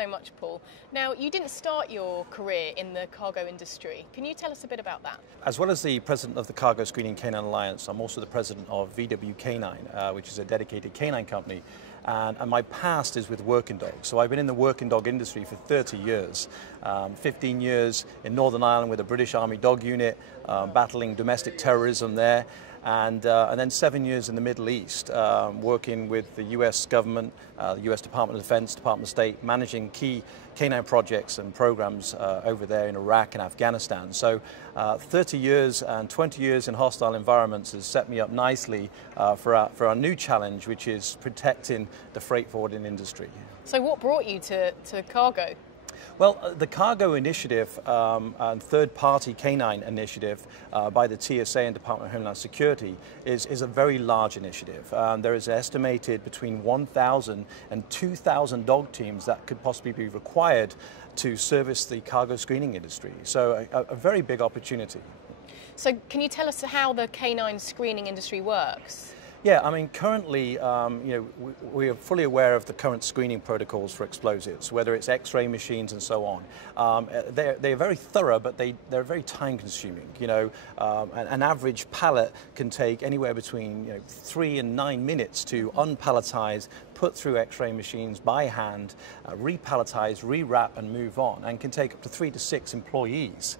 so much, Paul. Now, you didn't start your career in the cargo industry. Can you tell us a bit about that? As well as the president of the Cargo Screening Canine Alliance, I'm also the president of VW Canine, which is a dedicated canine company. And my past is with working dogs. So I've been in the working dog industry for 30 years. 15 years in Northern Ireland with a British Army dog unit, battling domestic terrorism there. And then 7 years in the Middle East, working with the US government, the US Department of Defense, Department of State, managing key canine projects and programs over there in Iraq and Afghanistan. So 30 years and 20 years in hostile environments has set me up nicely for our new challenge, which is protecting the freight forwarding industry. So what brought you to cargo? Well, the cargo initiative and third-party canine initiative by the TSA and Department of Homeland Security is a very large initiative. There is estimated between 1,000 and 2,000 dog teams that could possibly be required to service the cargo screening industry. So a very big opportunity. So can you tell us how the canine screening industry works? Yeah, I mean, currently, we are fully aware of the current screening protocols for explosives, whether it's X-ray machines and so on. They're very thorough, but they're very time-consuming. An average pallet can take anywhere between 3 and 9 minutes to unpalletize, put through X-ray machines by hand, repalletize, rewrap, and move on, and can take up to 3 to 6 employees.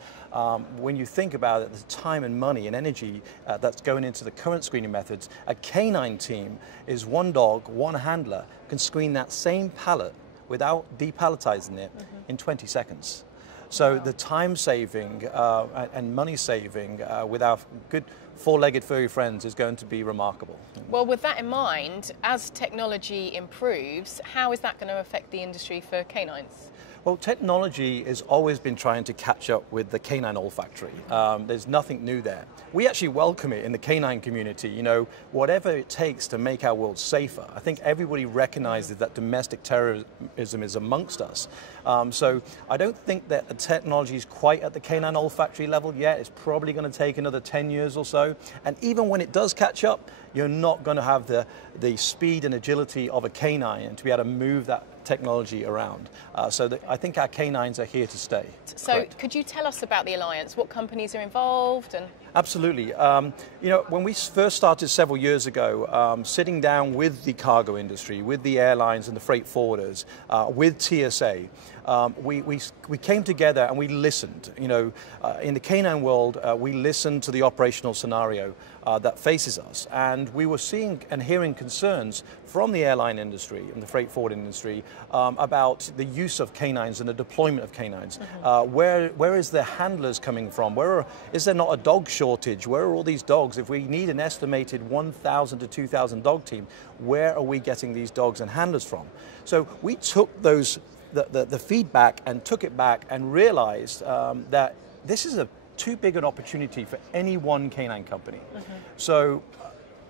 When you think about it, the time and money and energy that's going into the current screening methods, a canine team is one dog, one handler, can screen that same pallet without depalletizing it in 20 seconds. So the time saving and money saving with our good four-legged furry friends is going to be remarkable. Well, with that in mind, as technology improves, how is that going to affect the industry for canines? Well, technology has always been trying to catch up with the canine olfactory. There's nothing new there. We actually welcome it in the canine community, whatever it takes to make our world safer. I think everybody recognizes that domestic terrorism is amongst us. So I don't think that the technology is quite at the canine olfactory level yet. It's probably going to take another 10 years or so. And even when it does catch up, you're not going to have the speed and agility of a canine to be able to move that technology around. I think our canines are here to stay. So Correct. Could you tell us about the Alliance? What companies are involved? Absolutely. When we first started several years ago, sitting down with the cargo industry, with the airlines and the freight forwarders, with TSA, we came together and we listened. In the canine world, we listened to the operational scenario that faces us, and we were seeing and hearing concerns from the airline industry and the freight forwarding industry about the use of canines and the deployment of canines. Where is the handlers coming from? Is there not a dog shortage? Where are all these dogs? If we need an estimated 1,000 to 2,000 dog team, where are we getting these dogs and handlers from? So we took the feedback and took it back and realized that this is too big an opportunity for any one canine company. So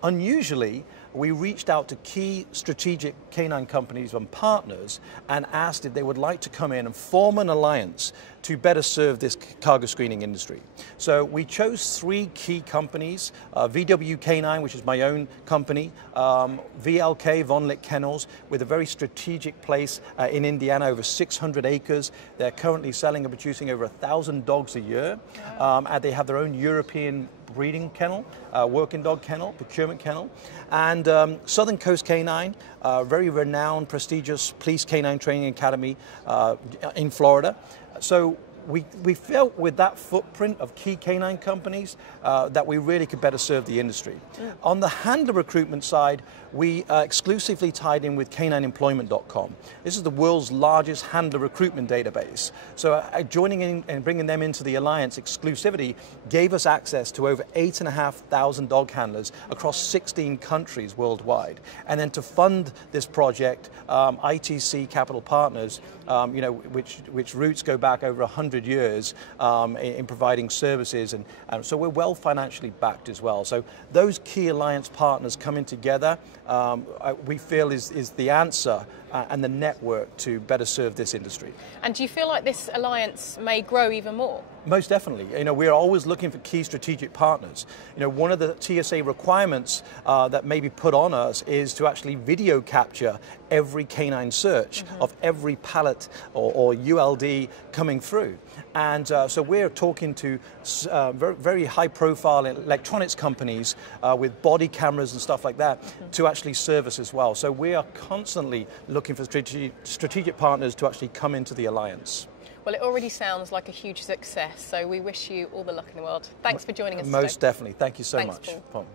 unusually, we reached out to key strategic canine companies and partners and asked if they would like to come in and form an alliance to better serve this cargo screening industry. So we chose 3 key companies, VW Canine, which is my own company, VLK, Von Lick Kennels, with a very strategic place in Indiana, over 600 acres. They're currently selling and producing over 1,000 dogs a year. And they have their own European breeding kennel, working dog kennel, procurement kennel, and Southern Coast Canine, very renowned, prestigious police canine training academy in Florida. So we felt with that footprint of key canine companies that we really could better serve the industry. On the handler recruitment side, we exclusively tied in with canineemployment.com. This is the world's largest handler recruitment database. So joining in and bringing them into the Alliance exclusivity gave us access to over 8,500 dog handlers across 16 countries worldwide. And then to fund this project, ITC Capital Partners, which roots go back over 100 years in providing services, and so we're well financially backed as well. So those key alliance partners coming together, we feel is the answer and the network to better serve this industry. And do you feel like this alliance may grow even more? Most definitely. We're always looking for key strategic partners. One of the TSA requirements that may be put on us is to actually video capture every canine search of every pallet or ULD coming through. And so we're talking to very, very high-profile electronics companies with body cameras and stuff like that to actually service as well. So we are constantly looking for strategic partners to actually come into the alliance. Well, it already sounds like a huge success, so we wish you all the luck in the world. Thanks for joining us today. Most definitely. Thank you so Thanks, much. Paul.